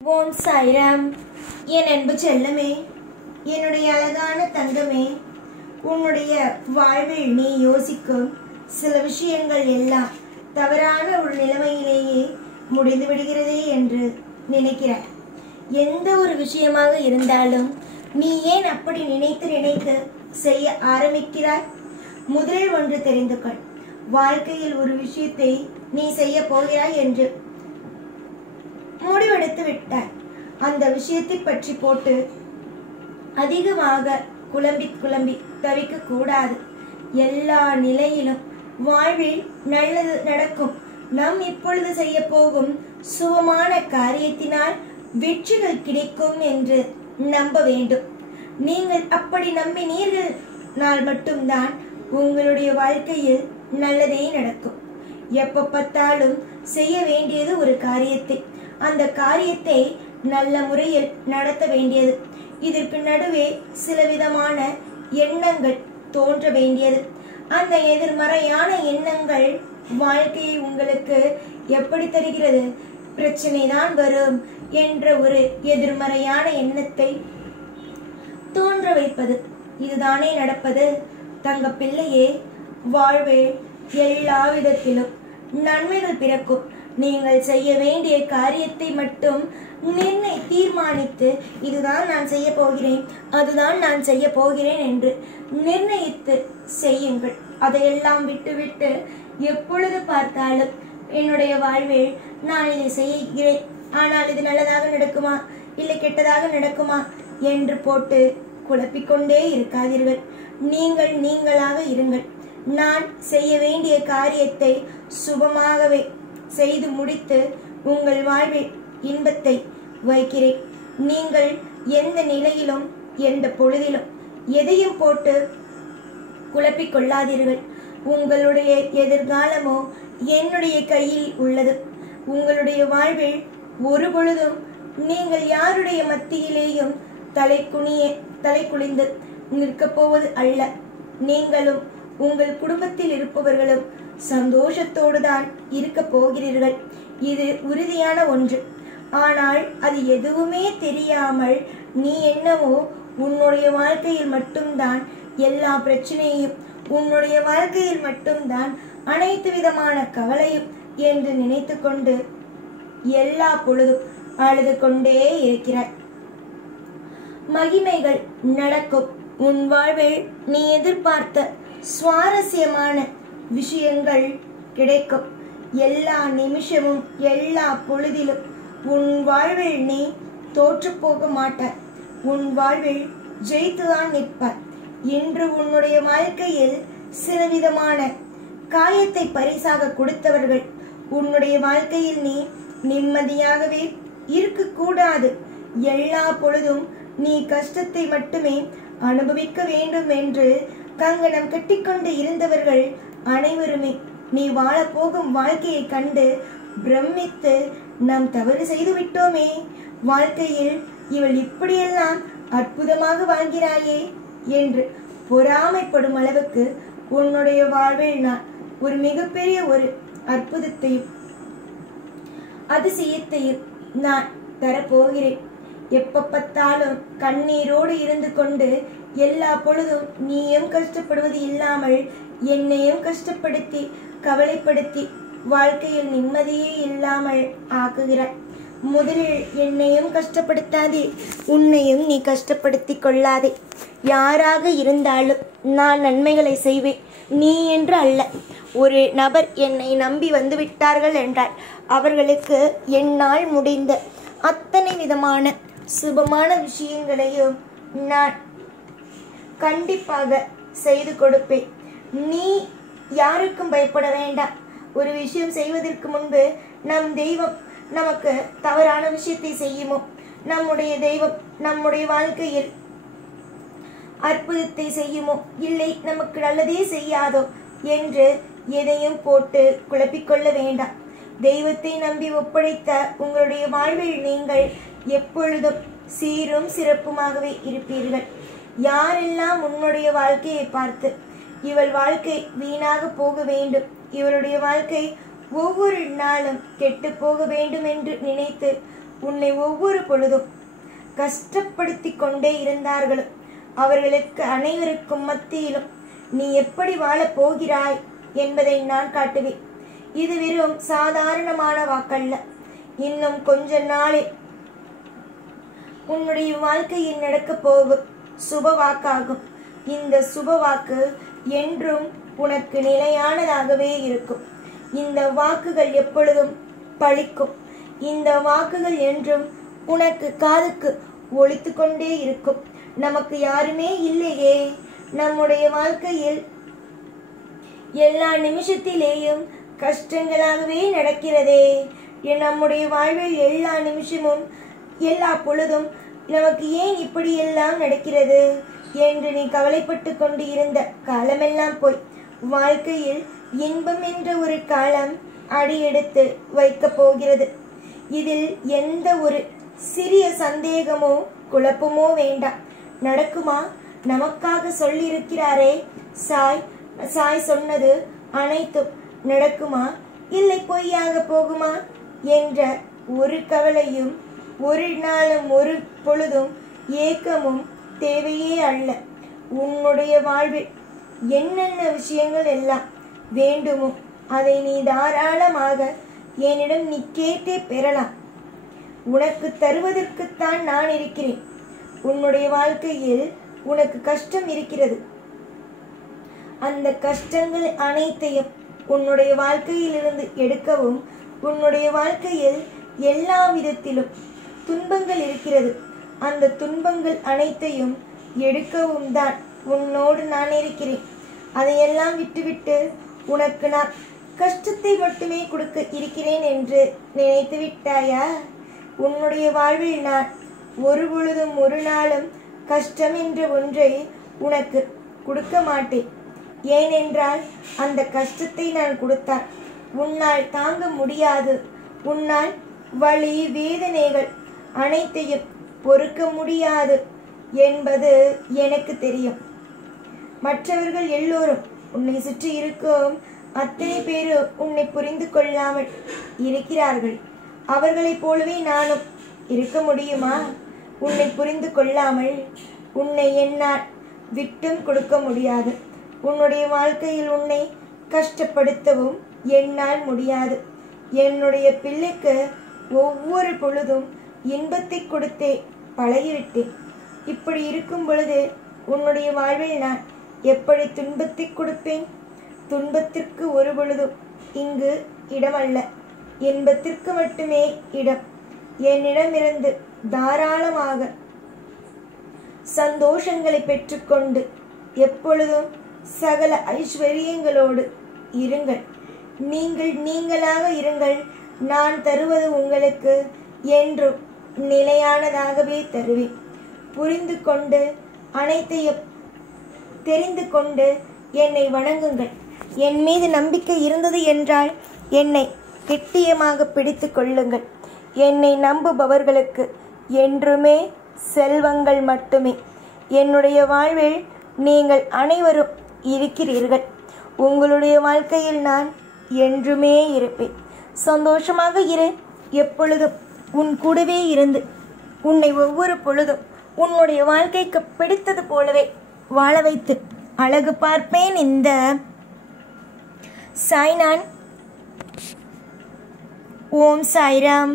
ஓம் சாய்ராம். என் அன்பு செல்லமே, என்னுடைய அழகான தங்கமே, உன்னுடைய வாழ்வில் நீ யோசிக்கும் சில விஷயங்கள் எல்லாம் தவறான ஒரு நிலைமையிலேயே முடிந்து விடுகிறதே என்று நினைக்கிறாய். எந்த ஒரு விஷயமாக இருந்தாலும் நீ ஏன் அப்படி நினைத்து செய்ய ஆரம்பிக்கிறாய்? முதலில் ஒன்று தெரிந்து கொள். வாழ்க்கையில் ஒரு விஷயத்தை நீ செய்ய போகிறாய் என்று முடிவெடுத்து விட்டாய். அந்த விஷயத்தை பற்றி போட்டு அதிகமாக குழம்பி தவிக்க கூடாது. எல்லா நிலையிலும் வாழ்வில் நல்லது நடக்கும். நாம் இப்பொழுது செய்ய போகும் சுகமான காரியத்தினால் வெற்றிகள் கிடைக்கும் என்று நம்ப வேண்டும். நீங்கள் அப்படி நம்பினீர்கள் நாள் மட்டும்தான் உங்களுடைய வாழ்க்கையில் நல்லதே நடக்கும். எப்ப பார்த்தாலும் செய்ய வேண்டியது ஒரு காரியத்தை, அந்த காரியத்தை நல்ல முறையில் நடத்த வேண்டியது. இதற்கு நடுவே சில விதமான எண்ணங்கள் தோன்ற வேண்டியது. அந்த எதிர்மறையான எண்ணங்கள் வாழ்க்கையை உங்களுக்கு எப்படி தருகிறது? பிரச்சனை தான் வரும் என்ற ஒரு எதிர்மறையான எண்ணத்தை தோன்ற வைப்பது. இதுதானே நடப்பது. தங்க பிள்ளையே, வாழ்வில் எல்லா விதத்திலும் நன்மைகள் பிறக்கும். நீங்கள் செய்ய வேண்டிய காரியத்தை மட்டும் தீர்மானித்து இதுதான் நான் செய்ய போகிறேன், அதுதான் நான் செய்ய போகிறேன் என்று நிர்ணயித்து செய்யுங்கள். அதையெல்லாம் விட்டுவிட்டு எப்பொழுது பார்த்தாலும் என்னுடைய வாழ்வில் நான் இதை செய்கிறேன், ஆனால் இது நல்லதாக நடக்குமா இல்லை கெட்டதாக நடக்குமா என்று போட்டு குழப்பிக்கொண்டே இருக்காதீர்கள். நீங்கள் நீங்களாக இருங்கள். நான் செய்ய வேண்டிய காரியத்தை சுபமாகவே செய்து முடித்து உங்கள் வாழ்வில் இன்பத்தை வைக்கிறேன். நீங்கள் எந்த நிலையிலும் எந்த பொழுதிலும் எதையும் போட்டு குழப்பிக் கொள்ளாதீர்கள். உங்களுடைய எதிர்காலமோ என்னுடைய கையில் உள்ளது. உங்களுடைய வாழ்வில் ஒரு பொழுதும் நீங்கள் யாருடைய மத்தியிலேயும் தலை குனிந்து நிற்கப் போவது அல்ல. நீங்களும் உங்கள் குடும்பத்தில் இருப்பவர்களும் சந்தோஷத்தோடு தான் இருக்க போகிறீர்கள். இது உறுதியான ஒன்று. ஆனால் அது எதுவுமே தெரியாமல் நீ என்னவோ உன்னுடைய வாழ்க்கையில் மட்டும்தான் எல்லா பிரச்சனையும், உன்னுடைய வாழ்க்கையில் மட்டும்தான் அனைத்து விதமான கவலையும் என்று நினைத்து கொண்டு எல்லா பொழுதும் அழுது கொண்டே இருக்கிறாய். மகிமைகள் நடக்கும். உன் வாழ்வில் நீ எதிர்பார்த்த சுவாரஸ்யமான விஷயங்கள் கிடைக்கும். எல்லா நிமிஷமும் எல்லா பொழுதிலும் உன் வாழ்வில் நீ தோற்று போக மாட்டாய். உன் வாழ்வில் ஜெயித்துதான் நிற்பாய். இன்று உன்னுடைய வாழ்க்கையில் சில விதமான காயத்தை பரிசாக கொடுத்தவர்கள் உன்னுடைய வாழ்க்கையில் நீ நிம்மதியாகவே இருக்கக்கூடாது. எல்லா பொழுதும் நீ கஷ்டத்தை மட்டுமே அனுபவிக்க வேண்டும் என்று கங்கணம் கட்டிக்கொண்டு இருந்தவர்கள் அனைவருமே நீ வாழப்போகும் வாழ்க்கையை கண்டு பிரமித்து நாம் தவறு செய்து விட்டோமே, வாழ்க்கையில் இவள் இப்படியெல்லாம் அற்புதமாக வாழ்கிறாயே என்று பொறாமைப்படும் அளவுக்கு உன்னுடைய வாழ்வில் நான் ஒரு மிகப்பெரிய ஒரு அற்புதத்தையும் அதிசயத்தையும் நான் தரப்போகிறேன். எப்ப பார்த்தாலும் கண்ணீரோடு இருந்து கொண்டு எல்லா பொழுதும் நீயும் கஷ்டப்படுவது இல்லாமல் என்னையும் கஷ்டப்படுத்தி கவலைப்படுத்தி வாழ்க்கையில் நிம்மதியே இல்லாமல் ஆக்குகிறாய். முதலில் என்னையும் கஷ்டப்படுத்தாதே, உன்னையும் நீ கஷ்டப்படுத்தி கொள்ளாதே. யாராக இருந்தாலும் நான் நன்மைகளை செய்வேன், நீ என்று அல்ல. ஒரு நபர் என்னை நம்பி வந்து விட்டார்கள் என்றால் அவர்களுக்கு என்னால் முடிந்த அத்தனை விதமான சுபமான விஷயங்களையும் நான் கண்டிப்பாக செய்து கொடுப்பேன். நீ யாருக்கும் பயப்பட வேண்டாம். ஒரு விஷயம் செய்வதற்கு முன்பு நம் தெய்வம் நமக்கு தவறான விஷயத்தை செய்யுமோ, நம்முடைய தெய்வம் நம்முடைய வாழ்க்கையில் அற்புதத்தை செய்யுமோ, இல்லை நமக்கு நல்லதே செய்யாதோ என்று எதையும் போட்டு குழப்பிக்கொள்ள வேண்டாம். தெய்வத்தை நம்பி ஒப்படைத்த உங்களுடைய வாழ்வில் நீங்கள் எப்பொழுதும் சீரும் சிறப்புமாகவே இருப்பீர்கள். யாரெல்லாம் உன்னுடைய வாழ்க்கையை பார்த்து இவள் வாழ்க்கை வீணாக போக வேண்டும், இவளுடைய வாழ்க்கை ஒவ்வொரு நாளும் கெட்டு போக வேண்டும் என்று நினைத்து உன்னை ஒவ்வொரு பொழுதும் கஷ்டப்படுத்தி கொண்டே இருந்தார்களோ அவர்களுக்கு அனைவருக்கும் மத்தியிலும் நீ எப்படி வாழப் போகிறாய் என்பதை நான் காட்டுவேன். இது வெறும் சாதாரணமான வாக்கல்ல. இன்னும் கொஞ்ச நாளில் உன்னுடைய வாழ்க்கையில் நடக்கப் போகும் சுப வாக்காகும். இந்த சுப வாக்கு என்றும் உனக்கு நிலையானதாகவே இருக்கும். இந்த வாக்குகள் எப்பொழுதும் பழிக்கும். இந்த வாக்குகள் என்றும் உனக்கு காதுக்கு ஒலித்து கொண்டே இருக்கும். நமக்கு யாருமே இல்லையே, நம்முடைய வாழ்க்கையில் எல்லா நிமிஷத்திலேயும் கஷ்டங்களாகவே நடக்கிறதே, நம்முடைய வாழ்வில் எல்லா நிமிஷமும் எல்லா பொழுதும் நமக்கு ஏன் இப்படி எல்லாம் நடக்கிறது என்று நீ கவலைப்பட்டு கொண்டு இருந்த காலமெல்லாம் போய் வாழ்க்கையில் இன்பம் என்ற ஒரு காலம் அடியெடுத்து வைக்கப் போகிறது. இதில் எந்த ஒரு சிறிய சந்தேகமோ குழப்பமோ வேண்டாம். நடக்குமா? நமக்காக சொல்லியிருக்கிறாரே சாய் சொன்னது அனைத்தும் நடக்குமா இல்லை பொய்யாக போகுமா என்ற ஒரு கவலையும் ஒரு நாளும் ஒரு பொழுதும் ஏக்கமும் தேவையே அல்ல. உன்னுடைய வாழ்வில் என்னென்ன விஷயங்கள் எல்லாம் வேண்டுமோ அதை நீ தாராளமாக என்னிடம் நீ கேட்டே பெறலாம். உனக்கு தருவதற்குத்தான் நான் இருக்கிறேன். உன்னுடைய வாழ்க்கையில் உனக்கு கஷ்டம் இருக்கிறது. அந்த கஷ்டங்கள் அனைத்தையும் உன்னுடைய வாழ்க்கையிலிருந்து எடுக்கவும், உன்னுடைய வாழ்க்கையில் எல்லா விதத்திலும் துன்பங்கள் இருக்கிறது. அந்த துன்பங்கள் அனைத்தையும் எடுக்கவும் தான் உன்னோடு நான் இருக்கிறேன். அதையெல்லாம் விட்டுவிட்டு உனக்கு நான் கஷ்டத்தை மட்டுமே கொடுக்க இருக்கிறேன் என்று நினைத்து விட்டாயா? உன்னுடைய வாழ்வில் நான் ஒரு பொழுதும் ஒரு நாளும் கஷ்டம் என்ற ஒன்றை உனக்கு கொடுக்க மாட்டேன். ஏனென்றால் அந்த கஷ்டத்தை நான் கொடுத்தால் உன்னால் தாங்க முடியாது. உன்னால் வலி வேதனைகள் அனைத்தையும் பொறுக்க முடியாது என்பது எனக்கு தெரியும். மற்றவர்கள் எல்லோரும் உன்னை சுற்றி இருக்கும் அத்தனை பேரும் உன்னை புரிந்து கொள்ளாமல் இருக்கிறார்கள். அவர்களைப் போலவே நானும் இருக்க முடியுமா? உன்னை புரிந்து கொள்ளாமல் உன்னை என்னால் விட்டும் கொடுக்க முடியாது. உன்னுடைய வாழ்க்கையில் உன்னை கஷ்டப்படுத்தவும் என்னால் முடியாது. என்னுடைய பிள்ளைக்கு ஒவ்வொரு பொழுதும் இன்பத்தை கொடுத்தே பழகிவிட்டேன். இப்படி இருக்கும் பொழுது உன்னுடைய வாழ்வில் நான் எப்படி துன்பத்தை கொடுப்பேன்? துன்பத்திற்கு ஒரு பொழுதும் இங்கு இடமல்ல, இன்பத்திற்கு மட்டுமே இடம். என்னிடமிருந்து தாராளமாக சந்தோஷங்களை பெற்றுக்கொண்டு எப்பொழுதும் சகல ஐஸ்வர்யங்களோடு இருங்கள். நீங்களாக இருங்கள். நான் தருவது உங்களுக்கு என்றும் நிலையானதாகவே தருவேன். புரிந்து கொண்டு அனைத்தையும் தெரிந்து கொண்டு என்னை வணங்குங்கள். என் மீது நம்பிக்கை இருந்தது என்றால் என்னை கெட்டியமாக பிடித்து கொள்ளுங்கள். என்னை நம்புபவர்களுக்கு என்றுமே செல்வங்கள் மட்டுமே. என்னுடைய வாழ்வில் நீங்கள் அனைவரும் இருக்கிறீர்கள். உங்களுடைய வாழ்க்கையில் நான் என்றுமே இருப்பேன். சந்தோஷமாக இரு. எப்பொழுதும் உன் கூடவே இருந்து உன்னை ஒவ்வொரு பொழுதும் உன்னுடைய வாழ்க்கைக்கு பிடித்தது போலவே வாழ வைத்து அழகு பார்ப்பேன். இந்த சாய்நான். ஓம் சாய்ராம்.